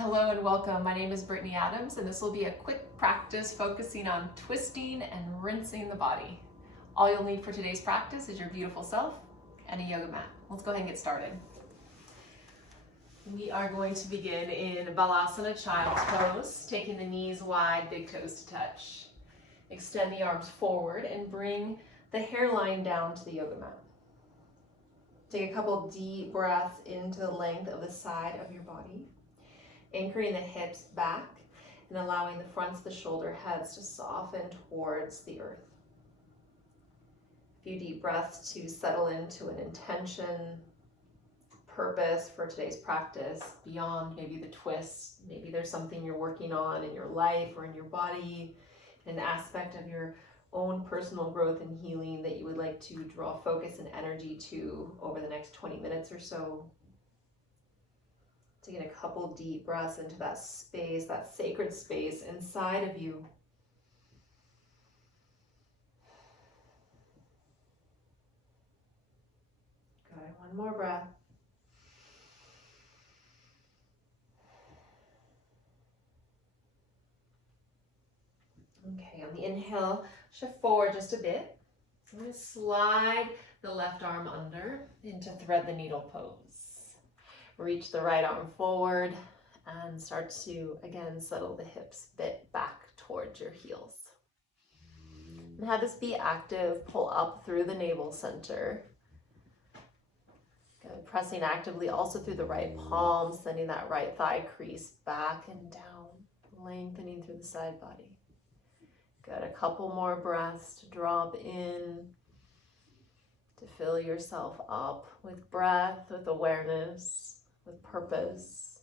Hello and welcome. My name is Brittany Adams, and this will be a quick practice focusing on twisting and rinsing the body. All you'll need for today's practice is your beautiful self and a yoga mat. Let's go ahead and get started. We are going to begin in Balasana Child's Pose, taking the knees wide, big toes to touch. Extend the arms forward and bring the hairline down to the yoga mat. Take a couple deep breaths into the length of the side of your body, anchoring the hips back and allowing the fronts of the shoulder heads to soften towards the earth. A few deep breaths to settle into an intention, purpose for today's practice beyond maybe the twist. Maybe there's something you're working on in your life or in your body, an aspect of your own personal growth and healing that you would like to draw focus and energy to over the next 20 minutes or so. Taking a couple deep breaths into that space, that sacred space inside of you. Good, one more breath. Okay, on the inhale, shift forward just a bit. I'm going to slide the left arm under into thread the needle pose. Reach the right arm forward and start to, again, settle the hips a bit back towards your heels. And have this be active, pull up through the navel center. Good. Pressing actively also through the right palm, sending that right thigh crease back and down, lengthening through the side body. Good, a couple more breaths to drop in, to fill yourself up with breath, with awareness, with purpose.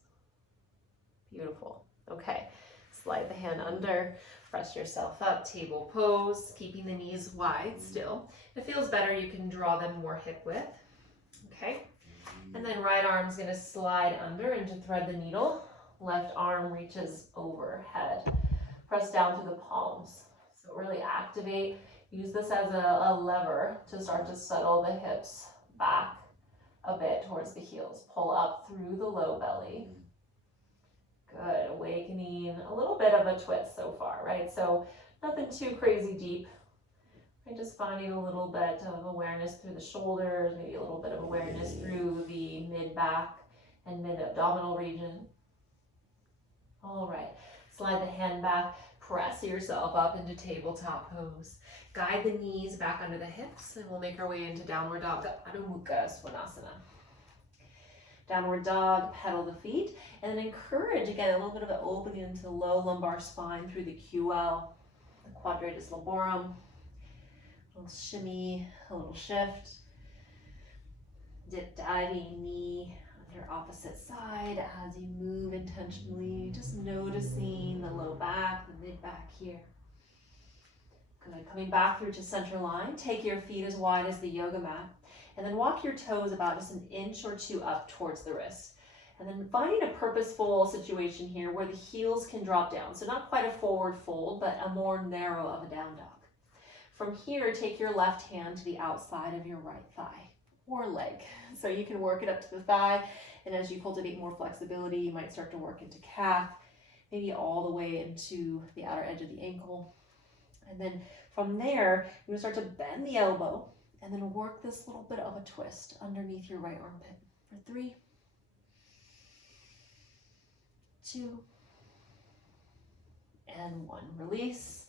Beautiful. Okay, slide the hand under, press yourself up, table pose, keeping the knees wide still. If it feels better, you can draw them more hip width. Okay, and then right arm's gonna slide under into thread the needle. Left arm reaches overhead. Press down through the palms. So really activate, use this as a lever to start to settle the hips back a bit towards the heels. Pull up through the low belly. Good, awakening a little bit of a twist so far, right? So nothing too crazy deep. And just finding a little bit of awareness through the shoulders, maybe a little bit of awareness through the mid-back and mid-abdominal region. All right, slide the hand back, press yourself up into tabletop pose. Guide the knees back under the hips, and we'll make our way into downward dog, Adho Mukha Svanasana. Downward dog, pedal the feet, and then encourage, again, a little bit of an opening into the low lumbar spine through the QL, the quadratus lumborum. A little shimmy, a little shift. Dip, diving knee on your opposite side as you move intentionally, just noticing the low back, the mid back here. Good, coming back through to center line, take your feet as wide as the yoga mat, and then walk your toes about just an inch or two up towards the wrist. And then finding a purposeful situation here where the heels can drop down. So not quite a forward fold, but a more narrow of a down dog. From here, take your left hand to the outside of your right thigh or leg. So you can work it up to the thigh, and as you cultivate more flexibility, you might start to work into calf, maybe all the way into the outer edge of the ankle. And then from there, you're gonna start to bend the elbow and then work this little bit of a twist underneath your right armpit for 3, 2, and 1. Release.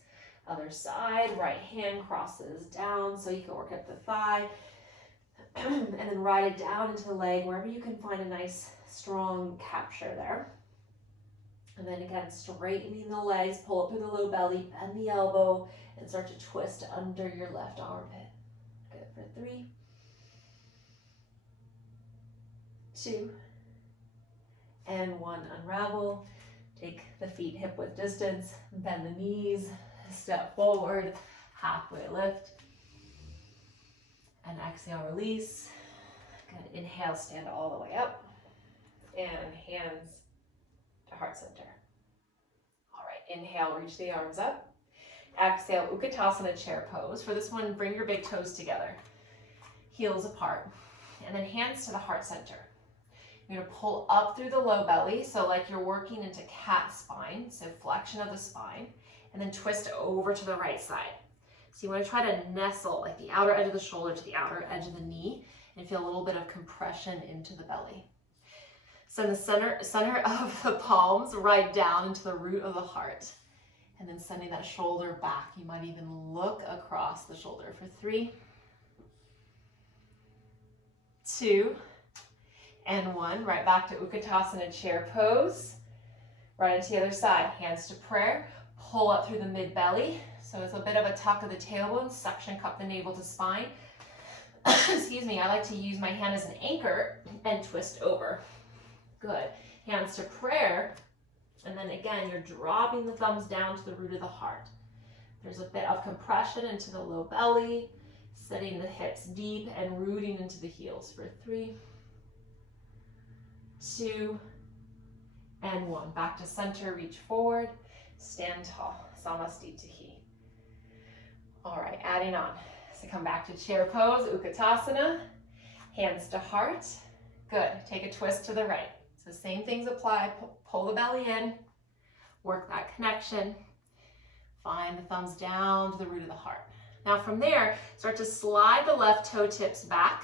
Other side, right hand crosses down so you can work up the thigh and then ride it down into the leg wherever you can find a nice strong capture there. And then again, straightening the legs, pull up through the low belly, bend the elbow, and start to twist under your left armpit. Good for 3, 2, and 1. Unravel. Take the feet hip width distance, bend the knees, step forward, halfway lift, and exhale, release. Good, inhale, stand all the way up, and hands to heart center. All right, inhale, reach the arms up. Exhale, Utkatasana chair pose. For this one, bring your big toes together, heels apart, and then hands to the heart center. You're gonna pull up through the low belly, so like you're working into cat spine, so flexion of the spine, and then twist over to the right side. So you wanna try to nestle like the outer edge of the shoulder to the outer edge of the knee and feel a little bit of compression into the belly. Send the center of the palms right down into the root of the heart. And then sending that shoulder back. You might even look across the shoulder for 3, 2, and 1. Right back to Utkatasana chair pose. Right into the other side. Hands to prayer. Pull up through the mid belly. So it's a bit of a tuck of the tailbone. Suction cup the navel to spine. Excuse me. I like to use my hand as an anchor and twist over. Good. Hands to prayer. And then again, you're dropping the thumbs down to the root of the heart. There's a bit of compression into the low belly, setting the hips deep and rooting into the heels for 3, 2, and 1. Back to center, reach forward, stand tall, Samastitihi. All right, adding on. So come back to chair pose, Utkatasana, hands to heart. Good, take a twist to the right. So same things apply, pull the belly in, work that connection, find the thumbs down to the root of the heart. Now from there, start to slide the left toe tips back,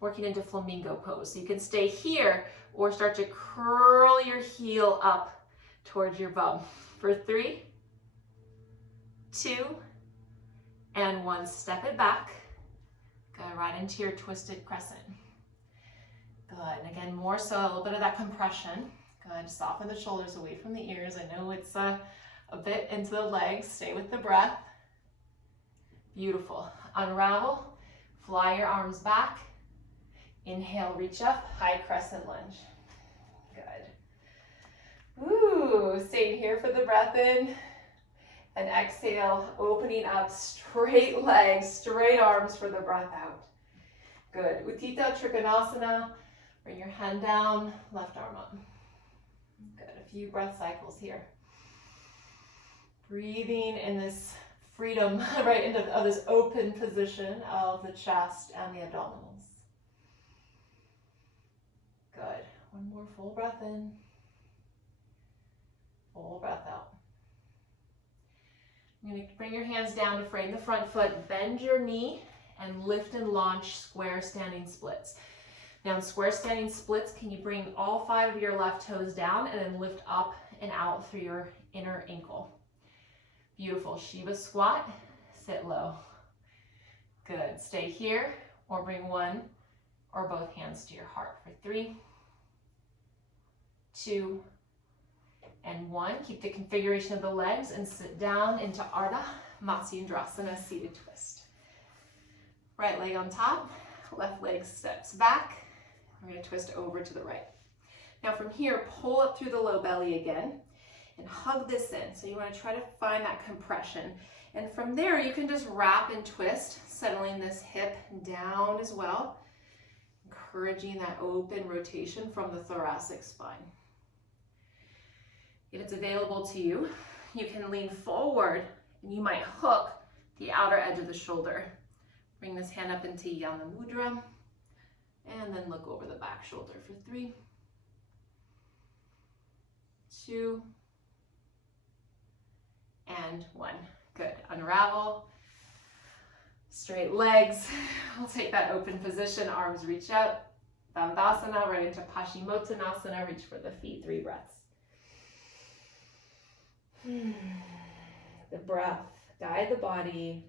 working into flamingo pose. So you can stay here or start to curl your heel up towards your bum for 3, 2, and 1. Step it back, go right into your twisted crescent. Good, and again, more so, a little bit of that compression. Good, soften the shoulders away from the ears. I know it's a bit into the legs. Stay with the breath. Beautiful. Unravel, fly your arms back. Inhale, reach up, high crescent lunge. Good. Ooh, staying here for the breath in. And exhale, opening up, straight legs, straight arms for the breath out. Good. Utthita Trikonasana. Bring your hand down, left arm up. Good, a few breath cycles here. Breathing in this freedom, right, into this open position of the chest and the abdominals. Good, one more full breath in. Full breath out. You're going to bring your hands down to frame the front foot, bend your knee, and lift and launch square standing splits. Now in square standing splits, can you bring all 5 of your left toes down and then lift up and out through your inner ankle? Beautiful. Shiva squat, sit low. Good. Stay here or bring one or both hands to your heart for 3, 2, and 1. Keep the configuration of the legs and sit down into Ardha Matsyendrasana, seated twist. Right leg on top, left leg steps back. We're going to twist over to the right. Now from here, pull up through the low belly again and hug this in. So you want to try to find that compression. And from there, you can just wrap and twist, settling this hip down as well, encouraging that open rotation from the thoracic spine. If it's available to you, you can lean forward and you might hook the outer edge of the shoulder. Bring this hand up into Yana Mudra and then look over the back shoulder for 3, 2, and 1. Good. Unravel. Straight legs. We'll take that open position. Arms reach out. Dandasana right into Paschimottanasana. Reach for the feet. 3 breaths. The breath. Guide the body.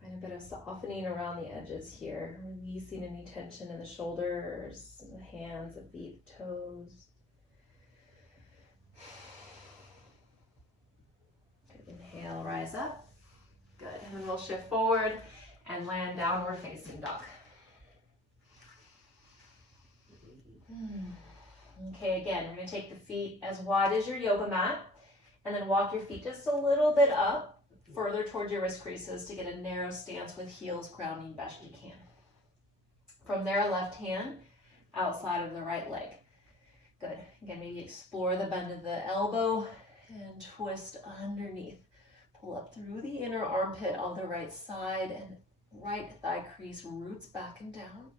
Find a bit of softening around the edges here. Releasing any tension in the shoulders, the hands, the feet, the toes. Inhale, rise up. Good. And then we'll shift forward and land downward facing dog. Okay, again, we're going to take the feet as wide as your yoga mat and then walk your feet just a little bit up, further towards your wrist creases to get a narrow stance with heels grounding best you can. From there, left hand outside of the right leg. Good. Again, maybe explore the bend of the elbow and twist underneath. Pull up through the inner armpit on the right side and right thigh crease roots back and down.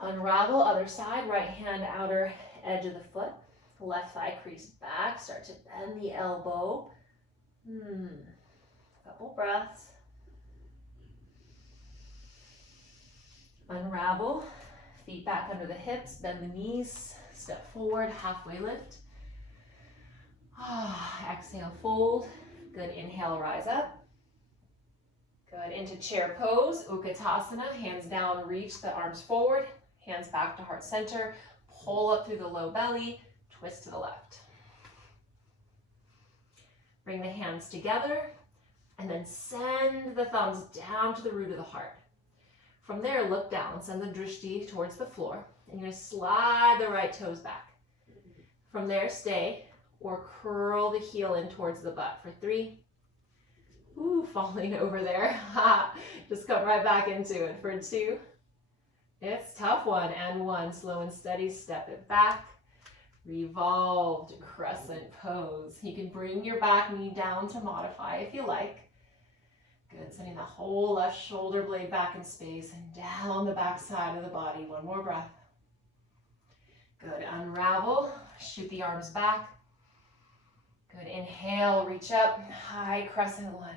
Unravel, other side, right hand outer edge of the foot. Left thigh crease back, start to bend the elbow. Couple breaths. Unravel, feet back under the hips, bend the knees, step forward, halfway lift. Exhale, fold. Good, inhale, rise up. Good, into chair pose, Utkatasana, hands down, reach the arms forward, hands back to heart center, pull up through the low belly, twist to the left. Bring the hands together, and then send the thumbs down to the root of the heart. From there, look down, send the drishti towards the floor, and you're gonna slide the right toes back. From there, stay, or curl the heel in towards the butt for 3. Falling over there. Just come right back into it for 2. It's a tough one, and 1. Slow and steady, step it back. Revolved crescent pose. You can bring your back knee down to modify if you like. Good, sending the whole left shoulder blade back in space and down the back side of the body. 1 more breath. Good, unravel, shoot the arms back. Good, inhale, reach up, high crescent lunge.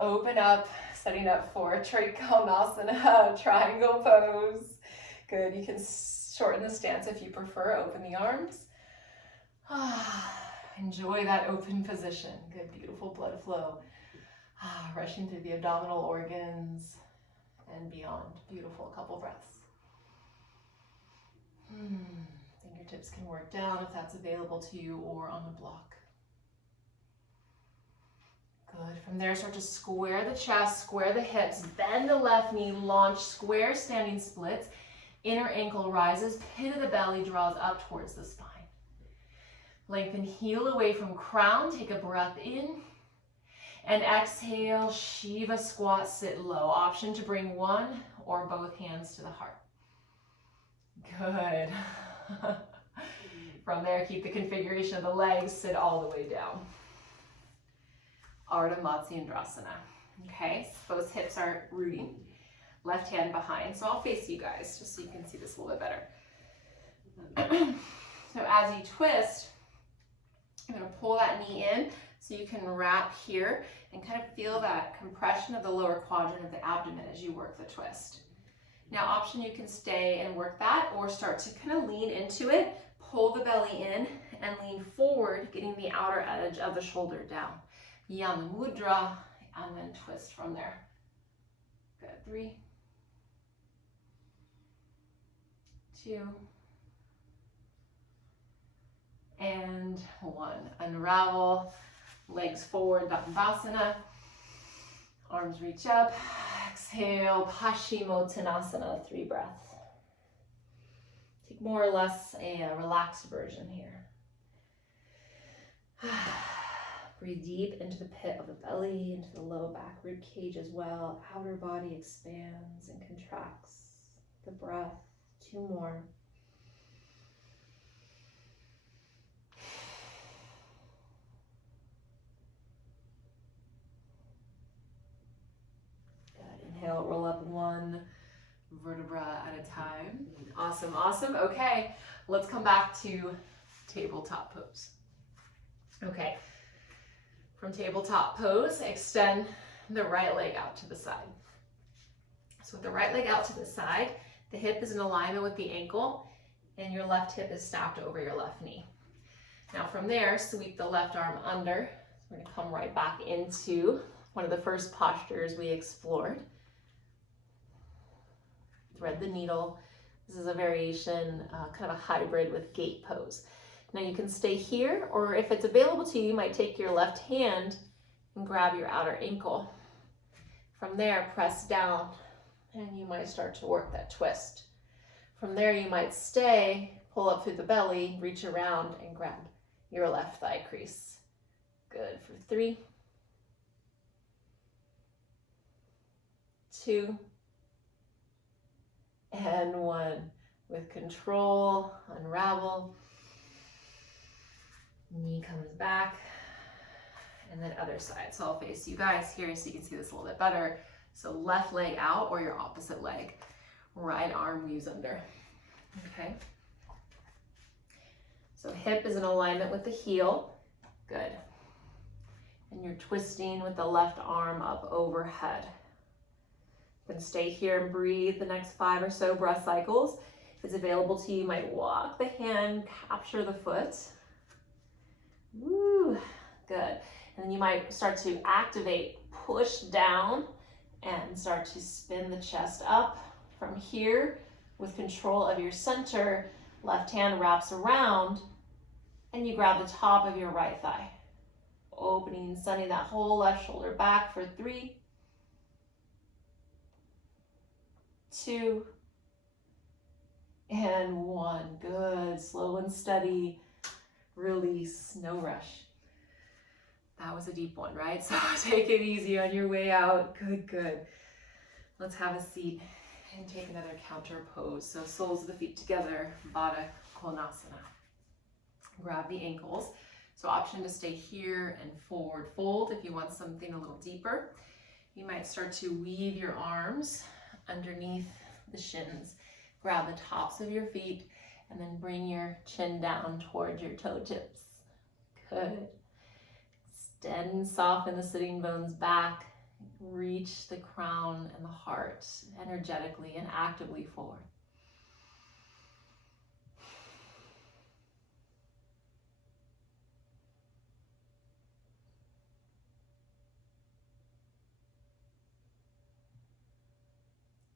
Open up, setting up for Trikonasana, triangle pose. Good, you can shorten the stance if you prefer, open the arms. Enjoy that open position. Good, beautiful blood flow. Rushing through the abdominal organs and beyond. Beautiful, couple breaths. Fingertips can work down if that's available to you or on a block. Good. From there, start to square the chest, square the hips, bend the left knee, launch square standing splits. Inner ankle rises, pit of the belly draws up towards the spine. Lengthen heel away from crown, take a breath in. And exhale, Shiva squat, sit low. Option to bring 1 or both hands to the heart. Good. From there, keep the configuration of the legs, sit all the way down. Ardha Matsyendrasana. Okay, so both hips are rooting. Left hand behind. So I'll face you guys just so you can see this a little bit better. So as you twist, I'm going to pull that knee in so you can wrap here and kind of feel that compression of the lower quadrant of the abdomen as you work the twist. Now, option, you can stay and work that, or start to kind of lean into it, pull the belly in and lean forward, getting the outer edge of the shoulder down. Yana Mudra, and then twist from there. Good, 3, 2, and 1. Unravel, legs forward, Dandasana. Arms reach up. Exhale, Paschimottanasana, 3 breaths. Take more or less a relaxed version here. Breathe deep into the pit of the belly, into the low back rib cage as well. Outer body expands and contracts. The breath, 2 more. Inhale, roll up 1 vertebra at a time. Awesome, awesome. Okay, let's come back to tabletop pose. Okay, from tabletop pose, extend the right leg out to the side. So with the right leg out to the side, the hip is in alignment with the ankle, and your left hip is stacked over your left knee. Now from there, sweep the left arm under. We're going to come right back into one of the first postures we explored. Thread the needle. This is a variation, kind of a hybrid with gate pose. Now you can stay here, or if it's available to you, you might take your left hand and grab your outer ankle. From there, press down, and you might start to work that twist. From there, you might stay, pull up through the belly, reach around, and grab your left thigh crease. Good, for 3, 2, and 1. With control, unravel. Knee comes back, and then other side. So I'll face you guys here so you can see this a little bit better. So left leg out or your opposite leg. Right arm weaves under. Okay. So hip is in alignment with the heel. Good. And you're twisting with the left arm up overhead. You can stay here and breathe the next 5 or so breath cycles. If it's available to you, you might walk the hand, capture the foot. Woo, good. And then you might start to activate, push down, and start to spin the chest up from here with control of your center. Left hand wraps around, and you grab the top of your right thigh. Opening, sending that whole left shoulder back for 3, 2, and 1. Good. Slow and steady. Release. No rush. That was a deep one, right? So take it easy on your way out. Good, good. Let's have a seat and take another counter pose. So soles of the feet together, Baddha Konasana. Grab the ankles. So option to stay here and forward fold if you want something a little deeper. You might start to weave your arms underneath the shins. Grab the tops of your feet and then bring your chin down towards your toe tips. Good. Extend and soften the sitting bones back. Reach the crown and the heart energetically and actively forward.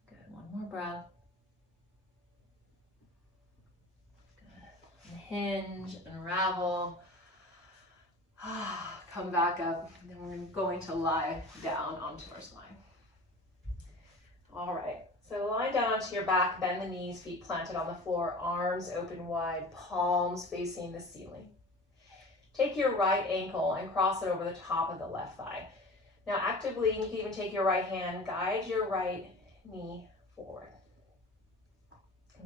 Good. One more breath. Good. Hinge, unravel. Come back up, and then we're going to lie down onto our spine. All right, so lie down onto your back, bend the knees, feet planted on the floor, arms open wide, palms facing the ceiling. Take your right ankle and cross it over the top of the left thigh. Now actively, you can even take your right hand, guide your right knee forward.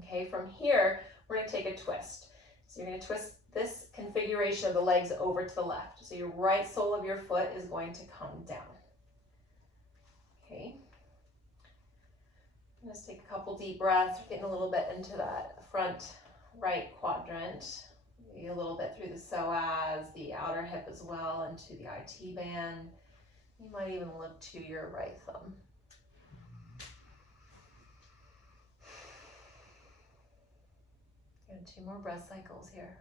Okay, from here, we're gonna take a twist. So you're gonna twist this configuration of the legs over to the left. So your right sole of your foot is going to come down. Okay. Let's take a couple deep breaths. We're getting a little bit into that front right quadrant. Maybe a little bit through the psoas, the outer hip as well, into the IT band. You might even look to your right thumb. Good, 2 more breath cycles here.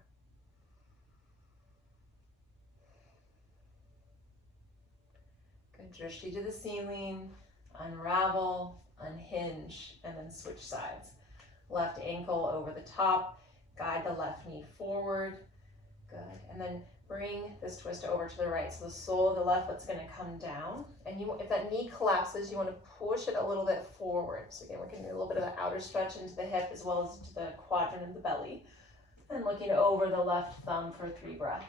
Good, drishti to the ceiling, unravel, unhinge, and then switch sides. Left ankle over the top, guide the left knee forward. Good, and then bring this twist over to the right. So the sole of the left foot's gonna come down, and if that knee collapses, you wanna push it a little bit forward. So again, we're gonna do a little bit of an outer stretch into the hip as well as into the quadrant of the belly. And looking over the left thumb for 3 breaths.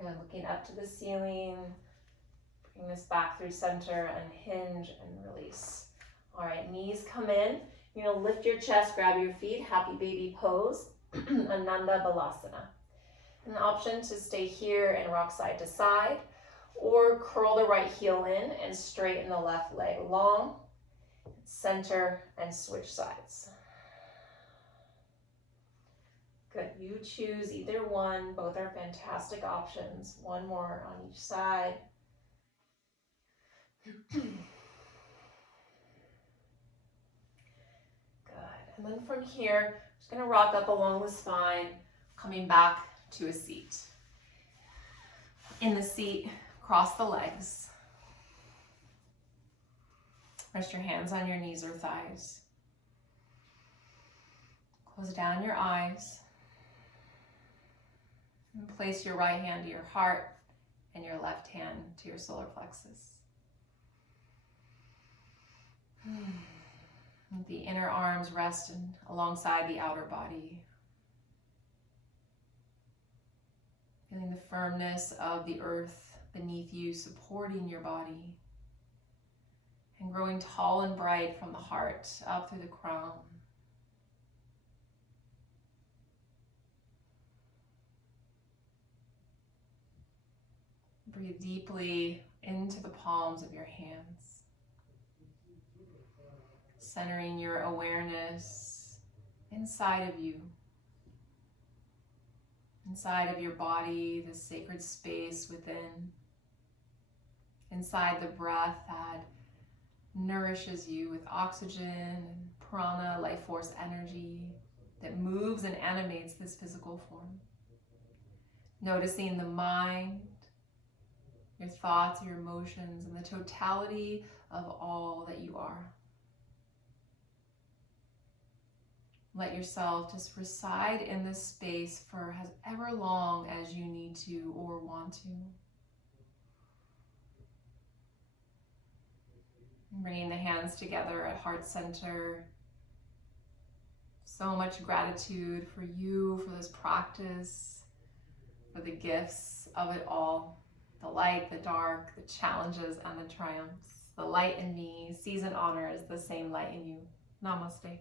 Good, looking up to the ceiling. Bring this back through center, unhinge and release. All right, knees come in. You're gonna lift your chest, grab your feet, happy baby pose, Ananda Balasana. An option to stay here and rock side to side, or curl the right heel in and straighten the left leg long, center and switch sides. Good, you choose either one. Both are fantastic options. One more on each side. Good, and then from here, just gonna rock up along the spine, coming back to a seat. In the seat, cross the legs. Rest your hands on your knees or thighs. Close down your eyes. And place your right hand to your heart and your left hand to your solar plexus. The inner arms rest alongside the outer body. Feeling the firmness of the earth beneath you supporting your body. And growing tall and bright from the heart up through the crown. Breathe deeply into the palms of your hands. Centering your awareness inside of you. Inside of your body, the sacred space within. Inside the breath that nourishes you with oxygen and prana, life force energy that moves and animates this physical form. Noticing the mind, your thoughts, your emotions, and the totality of all that you are. Let yourself just reside in this space for however long as you need to or want to. Bringing the hands together at heart center. So much gratitude for you, for this practice, for the gifts of it all. The light, the dark, the challenges, and the triumphs. The light in me sees and honors the same light in you. Namaste.